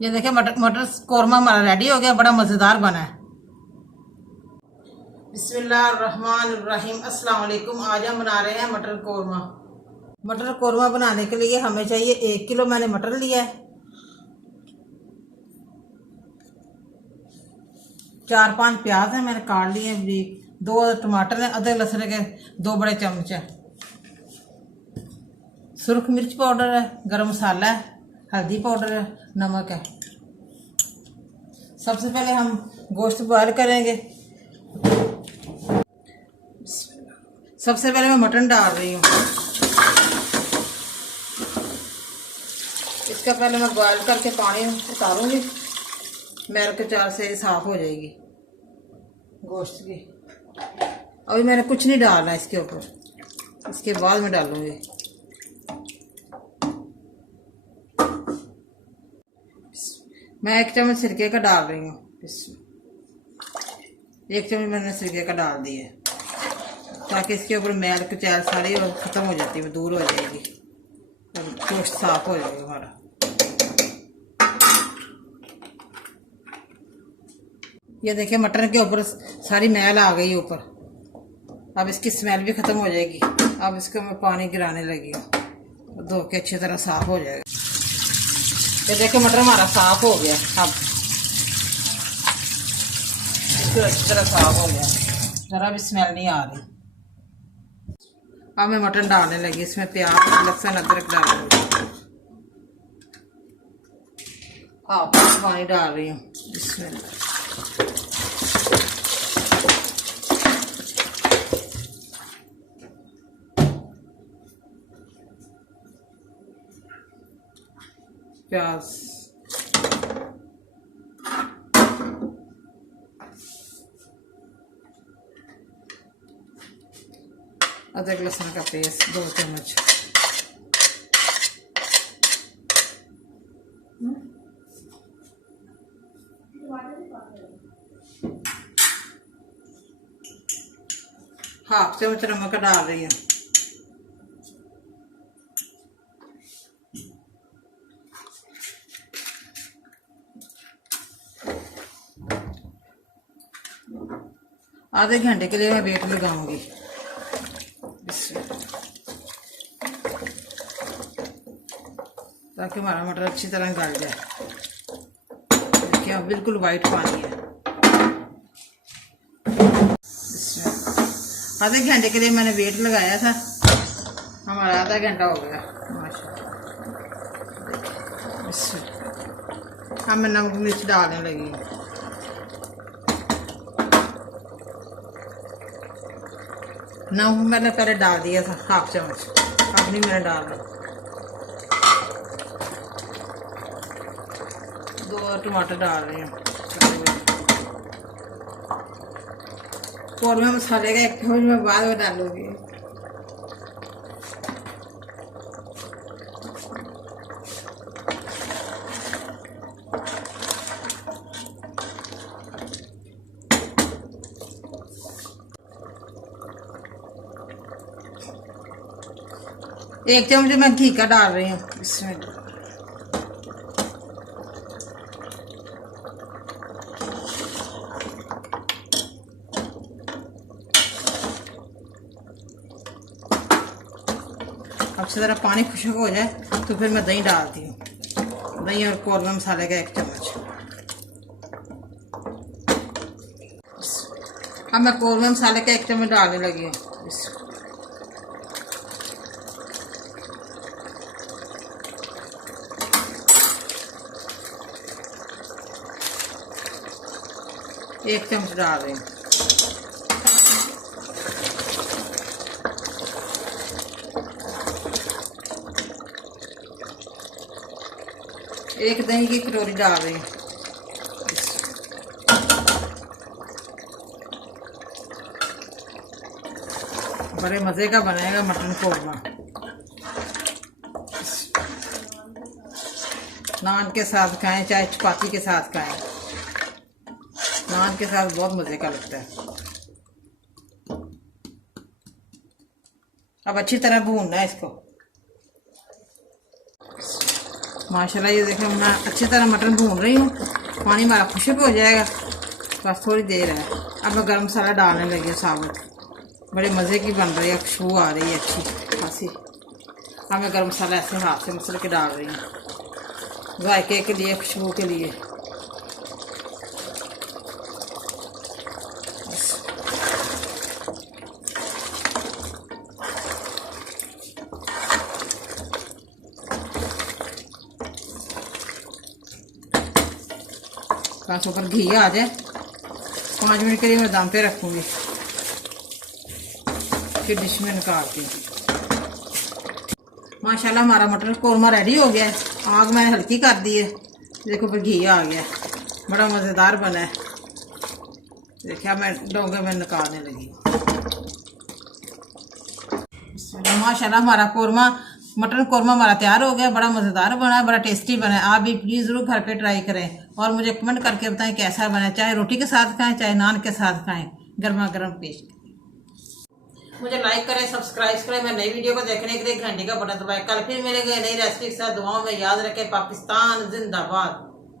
ये देखिए मटर मटर कौरमा हमारा रेडी हो गया, बड़ा मज़ेदार बना है। बिस्मिल्लाहिर्रहमानिर्रहीम, अस्सलाम वालेकुम। आज हम बना रहे हैं मटर कौरमा। मटर कौरमा बनाने के लिए हमें चाहिए 1 किलो मैंने मटर लिया है, 4-5 प्याज है मैंने काट लिए भी, 2 टमाटर है, अदरक लहसुन के 2 बड़े चम्मच है, सुरख मिर्च पाउडर है, गरम मसाला है, हल्दी पाउडर है, नमक है। सबसे पहले हम गोश्त बॉयल करेंगे। सबसे पहले मैं मटन डाल रही हूँ। इसका पहले मैं बॉयल करके पानी उतारूंगी, मैल के चार से साफ हो जाएगी गोश्त की। अभी मैंने कुछ नहीं डालना इसके ऊपर, इसके बाद में डालूंगी। मैं 1 चम्मच सिरके का डाल रही हूँ, 1 चम्मच मैंने सिरके का डाल दिया ताकि इसके ऊपर मैल कुचैल सारी खत्म हो जाती है, दूर हो जाएगी और गोश्त साफ हो जाएगा हमारा। ये देखिए मटन के ऊपर सारी मैल आ गई ऊपर, अब इसकी स्मेल भी खत्म हो जाएगी। अब इसको मैं पानी गिराने लगी हूँ, धो के अच्छी तरह साफ हो जाएगा। ये देखिए मटर हमारा साफ हो गया, अब इसको अच्छी तरह साफ हो गया, जरा भी स्मेल नहीं आ रही। अब मैं मटन डालने लगी, इसमें प्याज लहसुन अदरक डालूंगी। पानी डाल रही हूँ इसमें। प्याज अदरक लहसुन का पेस्ट 2 चम्मच। हाफ चम्मच नमक डाल रही हूँ। आधे घंटे के लिए मैं वेट लगाऊंगी ताकि हमारा मटर अच्छी तरह गल जाए। देखिए बिल्कुल वाइट पानी है। आधे घंटे के लिए मैंने वेट लगाया था, हमारा आधा घंटा हो गया माशाल्लाह। अब मैं नमक मिर्च डालने लगी हूँ। नमक मैंने पहले डाल दिया था हाफ चम्मच, अब नहीं मैंने डालना। 2 टमाटर डाल रही हूँ। कौरमा मसाले का 1 चम्मच मैं बाद में डालूंगी। एक चम्मच मैं घी का डाल रही हूँ इसमें। अब से ज़रा पानी खुशक हो जाए तो फिर मैं दही डालती हूँ, दही और कौरमा मसाले का 1 चम्मच। अब मैं कौरमा मसाले का 1 चम्मच डालने लगी हूँ। 1 चम्मच डाल रही हूँ। एक दही की कटोरी डाल रही हूँ। बड़े मज़े का बनेगा मटन कौरमा, नान के साथ खाएं चाहे चपाती के साथ खाएं, नान के साथ बहुत मज़े का लगता है। अब अच्छी तरह भूनना है इसको। माशाल्लाह ये देखें, मैं अच्छी तरह मटन भून रही हूँ। पानी हमारा खुश्क हो जाएगा, बस थोड़ी देर है। अब मैं गरम मसाला डालने लगी हूँ साबुत। बड़े मज़े की बन रही है, खुशबू आ रही है अच्छी खासी। अब मैं गरम मसाला ऐसे हाथ से मसल के डाल रही हूँ, जायके के लिए, खुशबू के लिए। बस ऊपर घी आ जाए, 5 मिनट के लिए मैं दम पे रखूँगी, फिर डिश में निकालती हूँ। माशाल्लाह हमारा मटर कौरमा रेडी हो गया है। आग मैंने हल्की कर दी है, देखो ऊपर घी आ गया, बड़ा मज़ेदार बना है। देखिए मैं डोंगे में निकालने लगी। माशाल्लाह हमारा कौरमा, मटन कौरमा हमारा तैयार हो गया। बड़ा मज़ेदार बना है, बड़ा टेस्टी बना है। आप भी प्लीज़ ज़रूर घर पे ट्राई करें और मुझे कमेंट करके बताएं कैसा बना है। चाहे रोटी के साथ खाएं, चाहे नान के साथ खाएं, गर्मा गर्म पेश। मुझे लाइक करें, सब्सक्राइब करें। मैं नई वीडियो को देखने के लिए घंटी का बटन दबाएं। कल फिर मिलेंगे नई रेसिपी के साथ। दुआओं में याद रखें। पाकिस्तान जिंदाबाद।